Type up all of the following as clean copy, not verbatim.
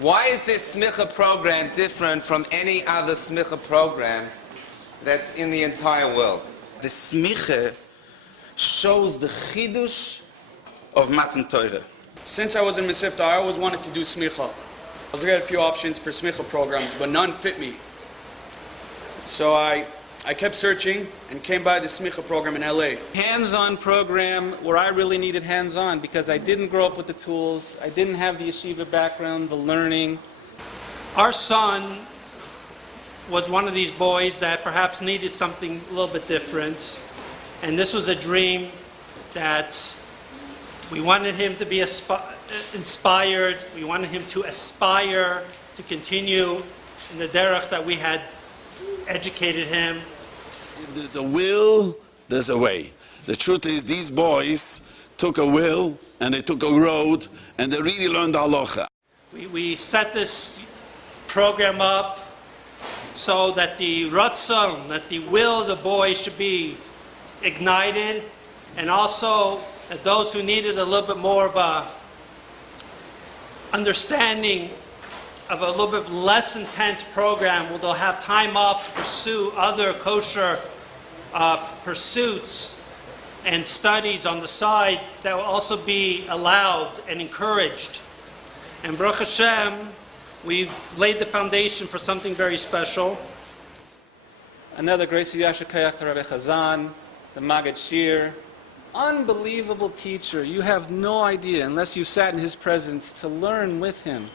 Why is this Smicha program different from any other Smicha program that's in the entire world? The Smicha shows the chidush of Matan Torah. Since I was in Mesivta, I always wanted to do Smicha. I was looking at a few options for Smicha programs, but none fit me. So I kept searching and came by the Smicha program in LA. Hands-on program where I really needed hands-on because I didn't grow up with the tools, I didn't have the Yeshiva background, the learning. Our son was one of these boys that perhaps needed something a little bit different. And this was a dream that we wanted him to be inspired. We wanted him to aspire to continue in the derech that we had educated him. If there's a will, there's a way. The truth is, these boys took a will and they took a road and they really learned halacha. We set this program up so that the ratzon, that the will of the boy should be ignited, and also that those who needed a little bit more of a understanding of a little bit less intense program where they'll have time off to pursue other kosher pursuits and studies on the side that will also be allowed and encouraged. And Baruch Hashem, we've laid the foundation for something very special. Another Grace Yasha Kayach to Rabbi Chazan, the Maggid Shir, unbelievable teacher. You have no idea, unless you sat in his presence, to learn with him.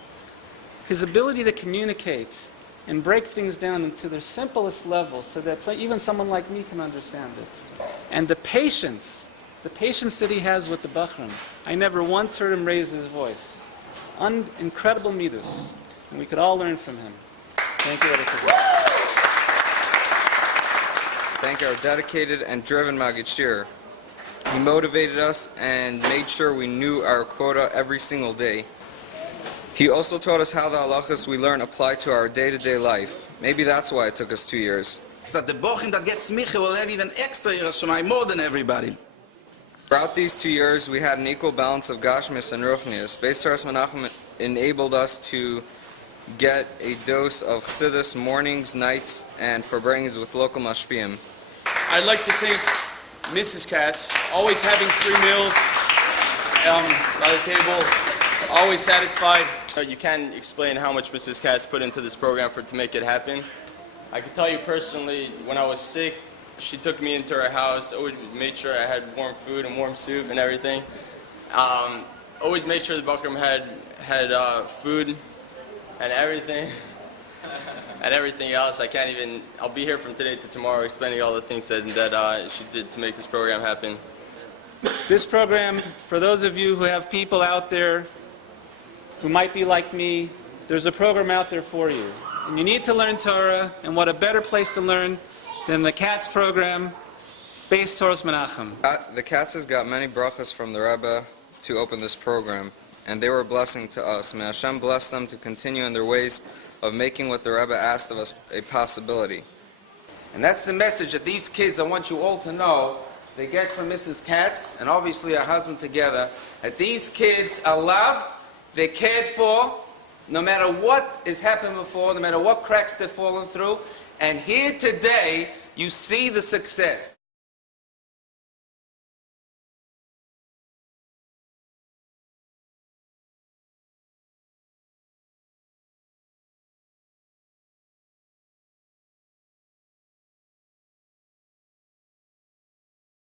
His ability to communicate and break things down into their simplest level so that even someone like me can understand it. And the patience that he has with the Bachram. I never once heard him raise his voice. Incredible midas. And we could all learn from him. Thank you, Rabbi Chazan. Thank our dedicated and driven Maggid Shir. He motivated us and made sure we knew our quota every single day. He also taught us how the halachas we learn apply to our day-to-day life. Maybe that's why it took us 2 years. So that the bochim that get Smicha will have even extra Yerushalayim, more than everybody. Throughout these 2 years, we had an equal balance of Gashmis and Ruchnius. Beis Toras Menachem enabled us to get a dose of Chassidus mornings, nights, and forbearings with local mashpiyim. I'd like to thank Mrs. Katz, always having 3 meals by the table, always satisfied. You can't explain how much Mrs. Katz put into this program to make it happen. I can tell you personally, when I was sick, she took me into her house, always made sure I had warm food and warm soup and everything. Always made sure the Bachram had food and everything. And everything else. I'll be here from today to tomorrow explaining all the things that she did to make this program happen. This program, for those of you who have people out there who might be like me, there's a program out there for you. And you need to learn Torah, and what a better place to learn than the Katz program, Beis Toras Menachem. The Katzes got many brachas from the Rebbe to open this program, and they were a blessing to us. May Hashem bless them to continue in their ways of making what the Rebbe asked of us a possibility. And that's the message that these kids, I want you all to know, they get from Mrs. Katz and obviously her husband together, that these kids are loved, they're cared for, no matter what has happened before, no matter what cracks they've fallen through. And here today, you see the success.